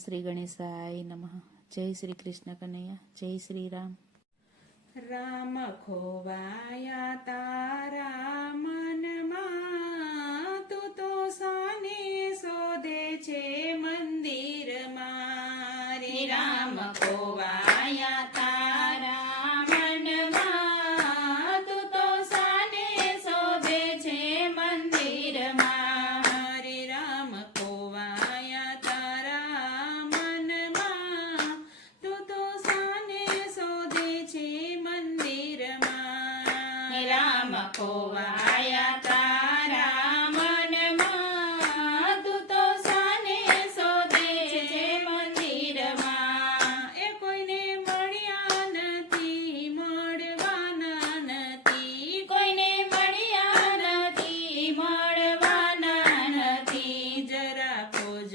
શ્રી ગણેશાય નમઃ. જય શ્રી કૃષ્ણ કનૈયા, જય શ્રી રામ. રામ ખોવાયા તારા મનમાં, તું તો સાને શોધે છે મંદિરમાં. રે રામ ખોવાયા તારા મનમાં, તું તો સાને શોધે છે મંદિરમાં. રે રામ ખોવાયા તારા મનમાં, તું તો સાને શોધે છે મંદિરમાં. રામ ખોવાયા તારા મનમાં, તું તો સાને શોધે છે મંદિરમાં. એ કોઈને મળ્યા નથી, મળવાના નથી, કોઈને મળ્યા નથી, મળવાના નથી. જરા ખોજ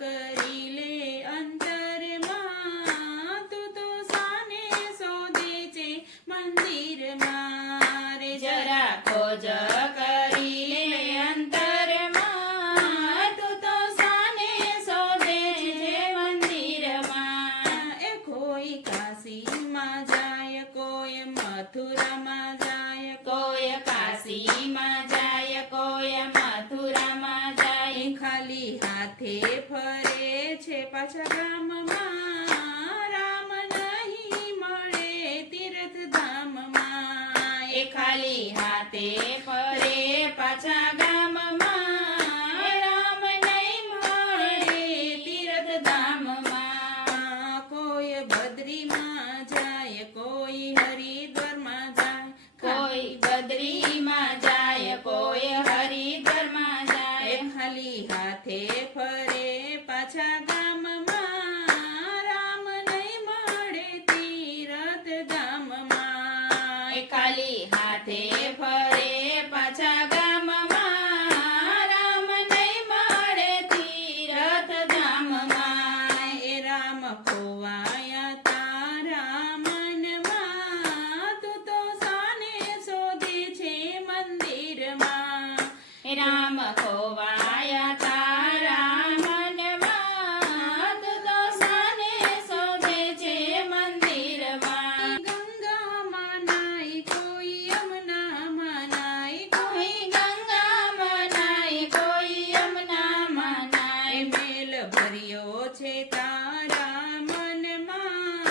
કરી લે અંતરમાં, તું તો સાને શોધે છે મંદિરમાં. રે જરા ખોજ કરી લે અંતરમાં, તું તો સાને શોધે છે મંદિરમાં. એ કોઈ કાશીમાં જાય, કોઈ મથુરામાં જાય, કોઈ કાશીમાં જાય, કોઈ મથુરામાં જાય. ખાલી હાથે ફરે છે પાછા ગામમાં, રામ નહીં મળે તીર્થધામમાં. એ ખાલી હાથે ફરે પાછા ગામમાં, રામ નહીં મળે તીર્થધામમાં. કોઈ બદ્રીમાં જાય, કોઈ હરિદ્વારમાં જાય, કોઈ બદ્રીમાં જાય, કોઈ હરિદ્વારમાં જાય. ખાલી હાથે ફરે પાછા ગામમાં, રામ નહીં મળે તીર્થધામમાં. એ ખાલી હાથે ફરે પાછા ગામમાં, રામ નહીં મળે તીર્થધામમાં. એ રામ ખોવાયા તારા મનમાં, તું તો સાને શોધે છે મંદિરમાં. રામ ખોવાયા તારા મનમાં, તું તો સાને શોધે છે મંદિરમાં. ગંગામાં નાય, કોઈ યમુનામાં નાય, કોઈ ગંગામાં નાય, કોઈ યમુનામાં નાય. મેલ ભર્યો છે તારા મનમાં,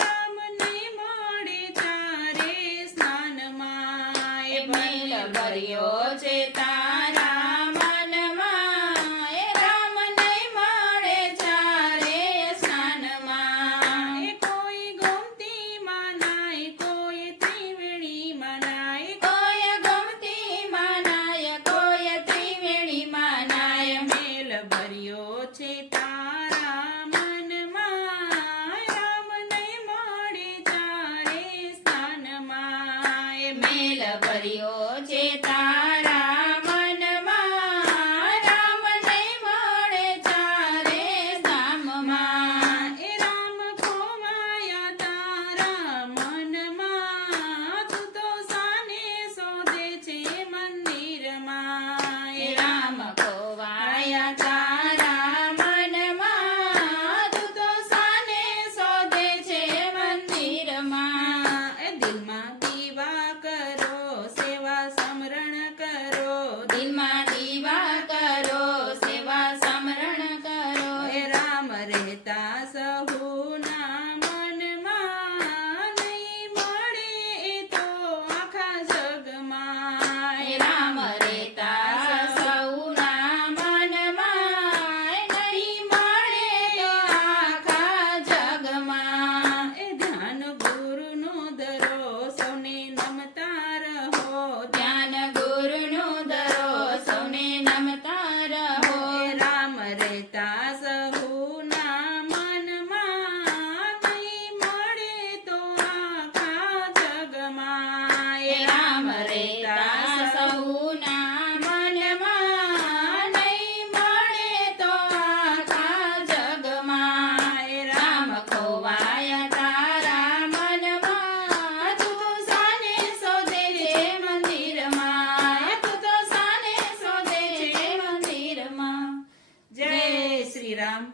રામ નહીં મળે તારે સ્નાનમાં. એ મેલ ભર્યો છે તારા મનમાં, એ રામ નહીં મળે ચારે સ્નાનમાં. એ કોઈ ગોમતીમાં નાય, કોઈ ત્રિવેણીમાં નાય, કોઈ ગોમતીમાં નાય, કોઈ ત્રિવેણીમાં નાય. મેલ ભર્યો છે તારા મનમાં, રામ નહીં મળે ચારે સ્થાનમાં. એ મેલ ભર્યો છે તારા મનમાં, રામ નહીં મળે ચારે ધામમાં. એ રામ ખોવાયા તારા મનમાં, તું તો સાને શોધે છે મંદિરમાં. એ રામ ખોવાયા તારા મનમાં, તું તો સાને શોધે છે મંદિરમાં. એ દિલમાં દીવા કરો, સેવા સમરણ કરો, દિલમાં દીવા કરો, સેવા સમરણ કરો. એ રામ રહેતા સહુના મનમાં, નહીં મળે એ તો આખા જગમાં. એ રામ રહેતા સહુના મનમાં, નહીં મળે તો આખા જગમાં. એ ધ્યાન ગુરુનું ધરો, સૌને નમતા રહો, ધ્યાન ગુરુનું ધરો, સૌને નમતા રહો. એ રામ રહેતા સહુના મનમાં, નહીં મળે તો આખા જગમાં. એ રામ રહેતા સહુના મનમાં, નહીં મળે તો આખા જગમાં. એ રામ ખોવાયા તારા મનમાં, તું તો સાને શોધે છે મંદિરમાં. તું તો સાને શોધે છે મંદિરમાં. જય શ્રી રામ.